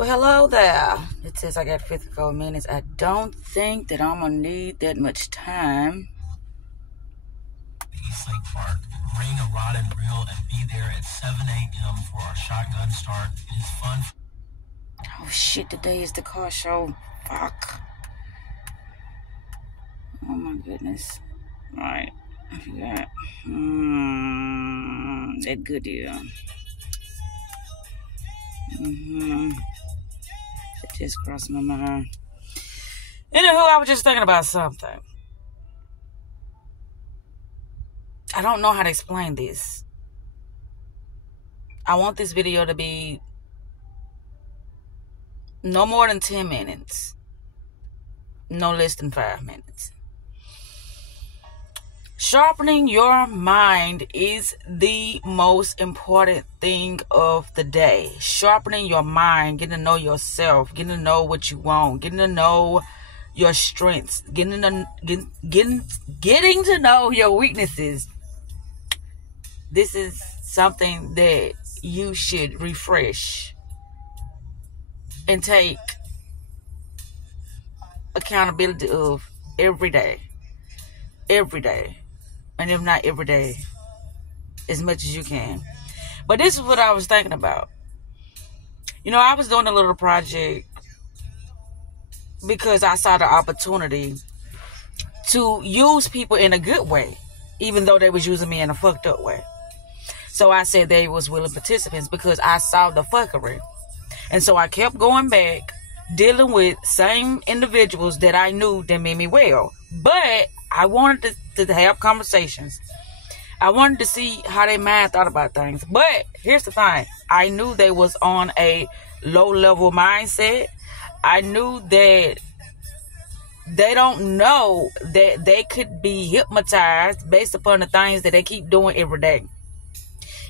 Well, hello there. It says I got 54 minutes. I don't think that I'm going to need that much time. East Lake Park. Bring a rod and reel and be there at 7 a.m. for our shotgun start. It is fun. Oh, shit. Today is the car show. Fuck. Oh, my goodness. All right. I forgot. That good deal. It just crossed my mind. Anywho, I was just thinking about something. I don't know how to explain this. I want this video to be no more than 10 minutes. No less than 5 minutes. Sharpening your mind is the most important thing of the day. Sharpening your mind, getting to know yourself, getting to know what you want, getting to know your strengths, getting to know your weaknesses. This is something that you should refresh and take accountability of every day. Every day. And if not every day, as much as you can. But this is what I was thinking about. You know, I was doing a little project because I saw the opportunity to use people in a good way, even though they was using me in a fucked up way. So I said they was willing participants because I saw the fuckery. And so I kept going back, dealing with same individuals that I knew that made me well. But I wanted to have conversations. I wanted to see how their mind thought about things. But here's the thing. I knew they was on a low-level mindset. I knew that they don't know that they could be hypnotized based upon the things that they keep doing every day.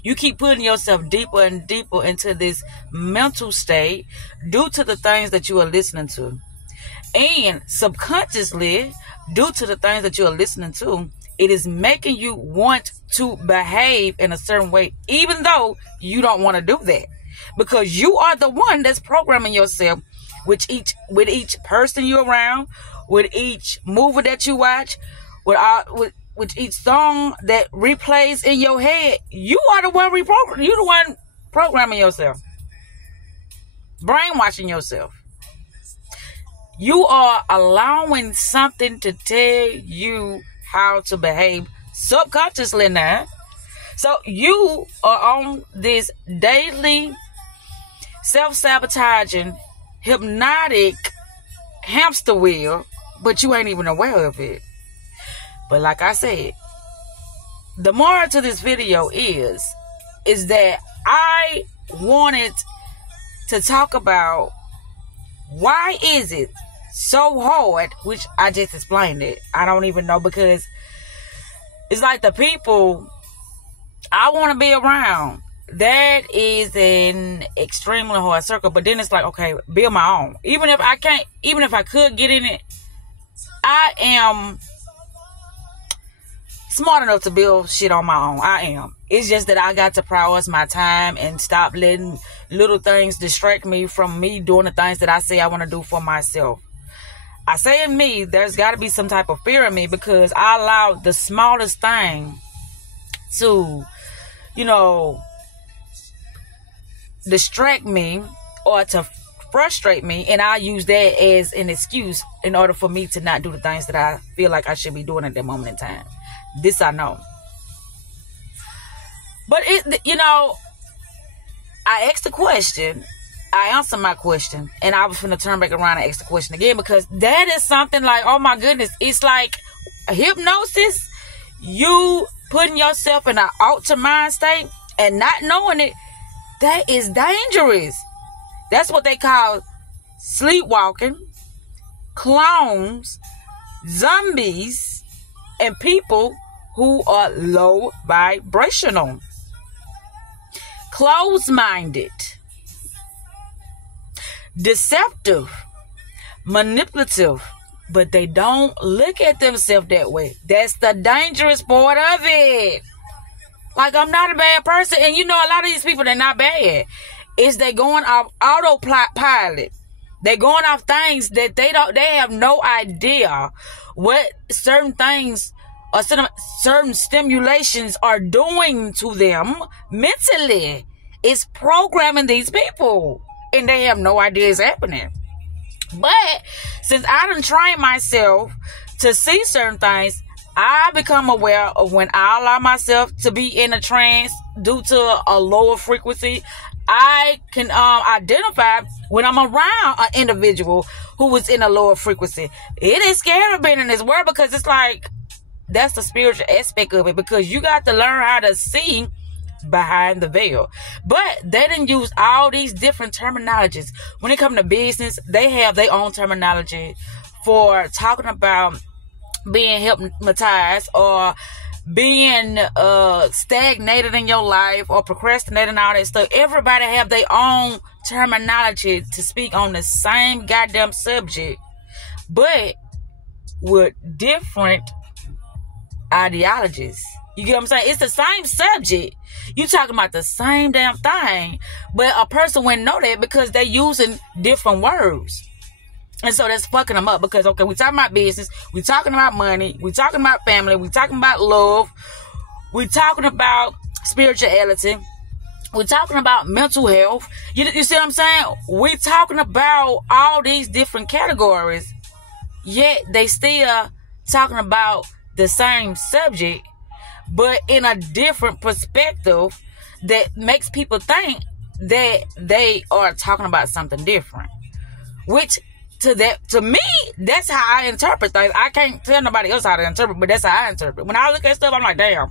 You keep putting yourself deeper and deeper into this mental state due to the things that you are listening to. And subconsciously, due to the things that you are listening to, it is making you want to behave in a certain way, even though you don't want to do that. Because you are the one that's programming yourself with each person you're around, with each movie that you watch, with each song that replays in your head. You are the one you're the one programming yourself, brainwashing yourself. You are allowing something to tell you how to behave subconsciously now. So you are on this daily self-sabotaging, hypnotic hamster wheel, but you ain't even aware of it. But like I said, the moral to this video is that I wanted to talk about why is it so hard, which I just explained it. I don't even know, because it's like the people I want to be around, that is an extremely hard circle. But then it's like, okay, build my own. Even if I could get in it, I am smart enough to build shit on my own. I am. It's just that I got to prioritize my time and stop letting little things distract me from me doing the things that I say I want to do for myself. I say in me, there's got to be some type of fear in me, because I allow the smallest thing to, distract me or to frustrate me, and I use that as an excuse in order for me to not do the things that I feel like I should be doing at that moment in time. This I know. But I asked the question, I answered my question, and I was going to turn back around and ask the question again, because that is something like, oh my goodness, it's like hypnosis. You putting yourself in an altered mind state and not knowing it, that is dangerous. That's what they call sleepwalking, clones, zombies, and people who are low vibrational, closed-minded, deceptive, manipulative, but they don't look at themselves that way. That's the dangerous part of it. Like, I'm not a bad person, and a lot of these people, they're not bad. is they going off autopilot. They going off things that they have no idea what certain things or certain stimulations are doing to them mentally. It's programming these people, and they have no idea it's happening. But since I done trained myself to see certain things, I become aware of when I allow myself to be in a trance due to a lower frequency. I can identify when I'm around an individual who was in a lower frequency. It is scary being in this world because it's like, that's the spiritual aspect of it, because you got to learn how to see behind the veil. But they didn't use all these different terminologies. When it comes to business, they have their own terminology for talking about being hypnotized or being stagnated in your life or procrastinating, all that stuff. Everybody have their own terminology to speak on the same goddamn subject, but with different ideologies. You get what I'm saying? It's the same subject. You talking about the same damn thing, but a person wouldn't know that because they're using different words. And so that's fucking them up because, okay, we talking about business, we talking about money, we talking about family, we talking about love, we talking about spirituality, we talking about mental health. You see what I'm saying? We talking about all these different categories, yet they still talking about the same subject, but in a different perspective that makes people think that they are talking about something different. Which to me, that's how I interpret things. I can't tell nobody else how to interpret, but that's how I interpret. When I look at stuff, I'm like, damn,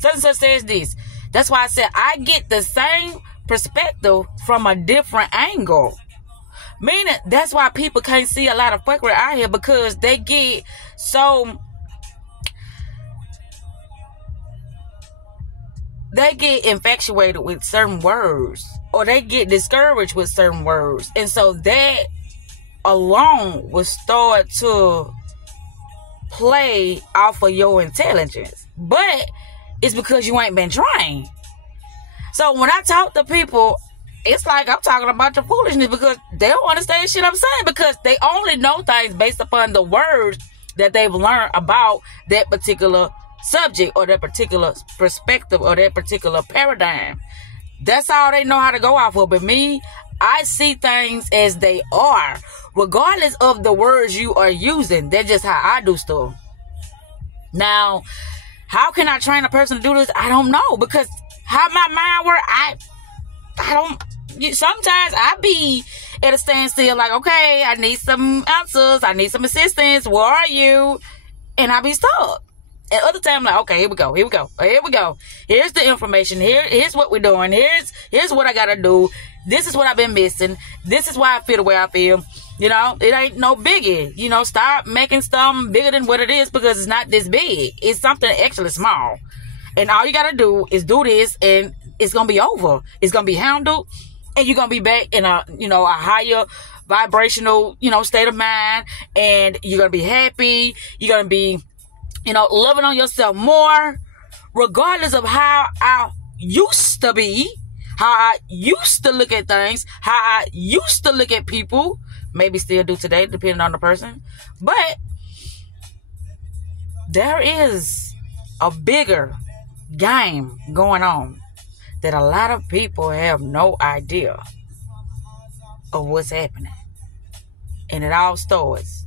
such and such says this. That's why I said I get the same perspective from a different angle. Meaning, that's why people can't see a lot of fuckery out here, because they get so... they get infatuated with certain words, or they get discouraged with certain words. And so that alone will start to play off of your intelligence. But it's because you ain't been trained. So when I talk to people, it's like I'm talking about your foolishness, because they don't understand shit I'm saying, because they only know things based upon the words that they've learned about that particular subject or that particular perspective or that particular paradigm. That's all they know how to go off of. But me, I see things as they are, regardless of the words you are using. That's just how I do stuff. Now, how can I train a person to do this? I don't know, because how my mind works, I don't. Sometimes I be at a standstill, like, okay, I need some answers, I need some assistance. Where are you? And I be stuck. And other time, like, okay, here we go. Here's the information. Here's what we're doing. Here's what I gotta do. This is what I've been missing. This is why I feel the way I feel. You know, it ain't no biggie. You know, stop making something bigger than what it is, because it's not this big. It's something actually small. And all you gotta do is do this, and it's gonna be over. It's gonna be handled, and you're gonna be back in a higher vibrational, state of mind, and you're gonna be happy. You're gonna be, loving on yourself more, regardless of how I used to be, how I used to look at things, how I used to look at people, maybe still do today, depending on the person. But there is a bigger game going on that a lot of people have no idea of what's happening. And it all starts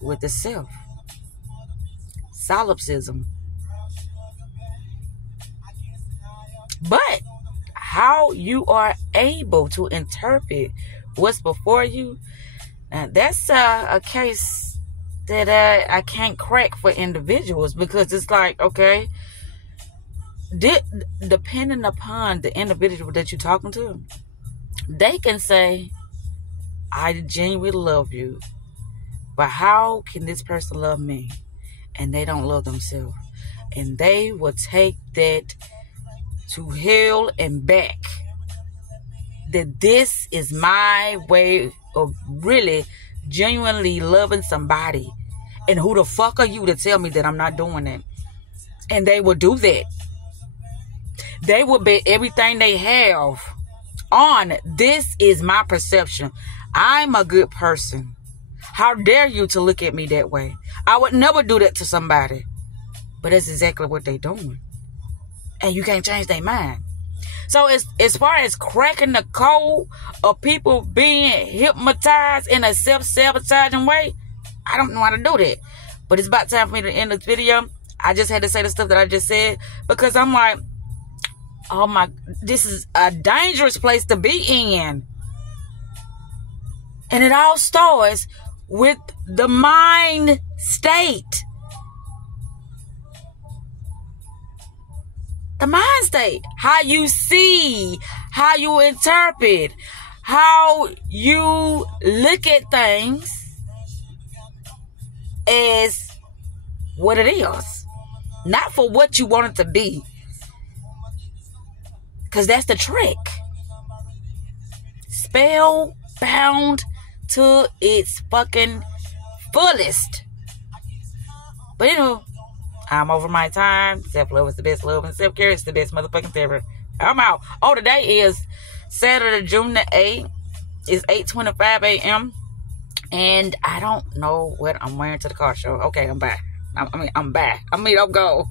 with the self. Solipsism. But how you are able to interpret what's before you, that's a case that I can't crack for individuals, because it's like, okay, depending upon the individual that you're talking to, they can say, I genuinely love you, but how can this person love me? And they don't love themselves. And they will take that to hell and back. That this is my way of really genuinely loving somebody. And who the fuck are you to tell me that I'm not doing it? And they will do that. They will bet everything they have on. This is my perception. I'm a good person. How dare you to look at me that way? I would never do that to somebody. But that's exactly what they're doing. And you can't change their mind. So as far as cracking the code of people being hypnotized in a self-sabotaging way, I don't know how to do that. But it's about time for me to end this video. I just had to say the stuff that I just said because I'm like, oh my, this is a dangerous place to be in. And it all starts with the mind state. The mind state. How you see, how you interpret, how you look at things as what it is. Not for what you want it to be. Because that's the trick. Spellbound to its fucking fullest. But I'm over my time. Self-love is the best love, and self-care is the best motherfucking therapy. I'm out. Oh, today is Saturday, June the 8th. It's 8:25 a.m. And I don't know what I'm wearing to the car show. Okay, I'm back. I'm back. I'll go.